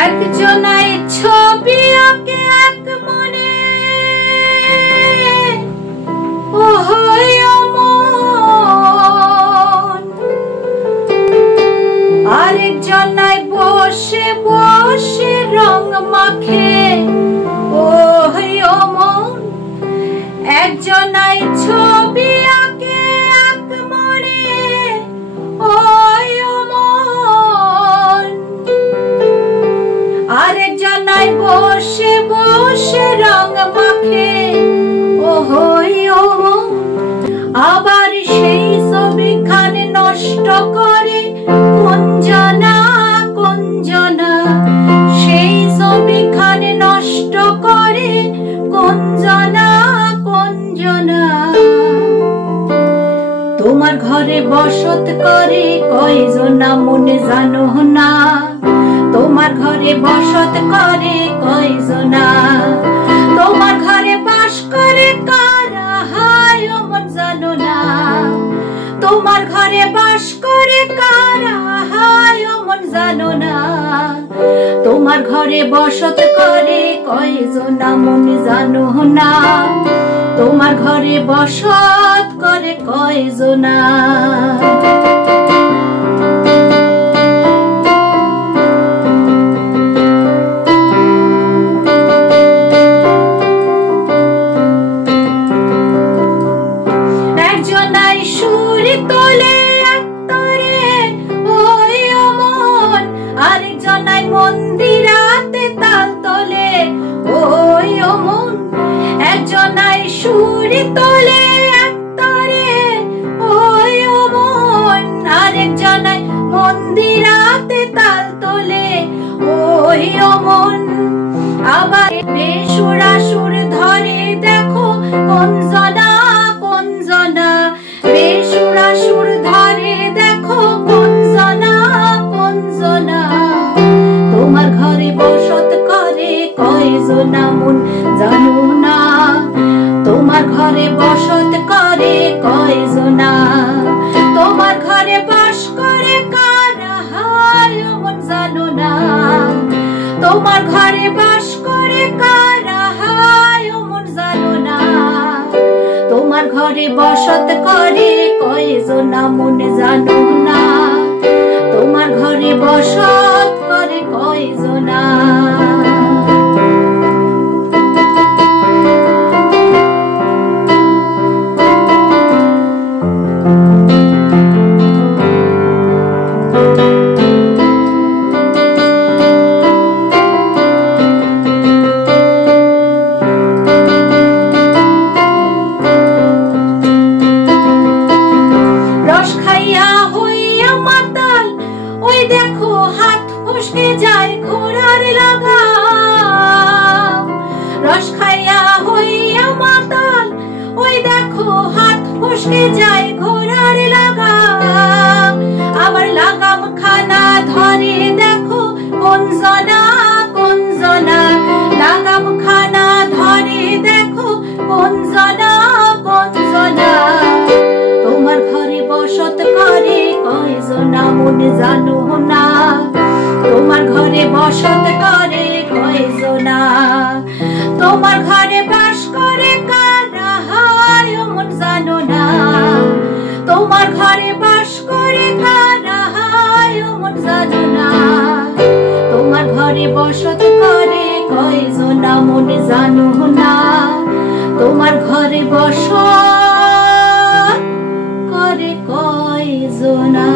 একজনাই ছবি আঁকে এক মনে, ও হয় মন। আরেকজনাই বসে বসে রং মাখে, ও হয় মন। একজনাই ছবি আঁকে এক মনে, ও মন। আরেকজনাই বসে বসে রং মাখে, ও মন। আবার সেই ছবিখানে নষ্ট করে কোনজনা কোনজনা, সেই ছবিখানে নষ্ট করে কোনজনা কোনজনা। তোমার ঘরে বসত করে কয়জনা মনে জানো না, তোমার ঘরে বসত করে কয়জনা। তোমার ঘরে বাস করে কারা হায় মন জানো না, তোমার ঘরে বাস করে কারা হায় মন জানো না। তোমার ঘরে বসত করে কয়জনা মনে জানো না, তোমার ঘরে বসত করে কয়জনা। একজনাই সুর তোলে একতরে, ওই মন। আরেকজনাই মন্দিরাতে তাল তোলে, ওই মন। একজনাই সুর তোলে একতরে, ওই মন। আরেকজনাই মন্দিরাতে তাল তোলে, ওই মন। আবার বেসুরা সুর ধরে দেখো কোনজনা কোনজনা, বেসুরা সুর ধরে দেখো কোনজনা কোনজনা। তোমার ঘরে বসত করে কয়জনা মন জানো না, তোমার ঘরে বসত করে কয়জনা। তোমার ঘরে বাস করে কারা হায় মন জানো না, তোমার ঘরে বাস করে কারা হায় মন জানো না। তোমার ঘরে বসত করে কয়জনা মনে জানো না, তোমার ঘরে বসত করে কয়জনা। রস খাইয়া হইয়া মাতাল, ওই দেখো হাত ফসকে যায় ঘোড়ার লাগাম। রস খাইয়া হইয়া মাতাল, ওই দেখো হাত ফসকে যায় ঘোড়ার লাগাম। আবার লাগাম খানা ধরে দেখো কোনজনা কোনজনা, লাগাম খানা ধরে দেখো কোনজনা কোনজনা। তোমার ঘরে বসত করে কয়জনা মনে জানো না, তোমার ঘরে বসত করে কয়জনা। তোমার ঘরে বাস করে কারা হায় মন জানো না, তোমার ঘরে বাস করে কারা হায় মন জানো না। তোমার ঘরে বসত করে কয়জনা মনে জানো না, তোমার ঘরে বসত করে কয়জনা।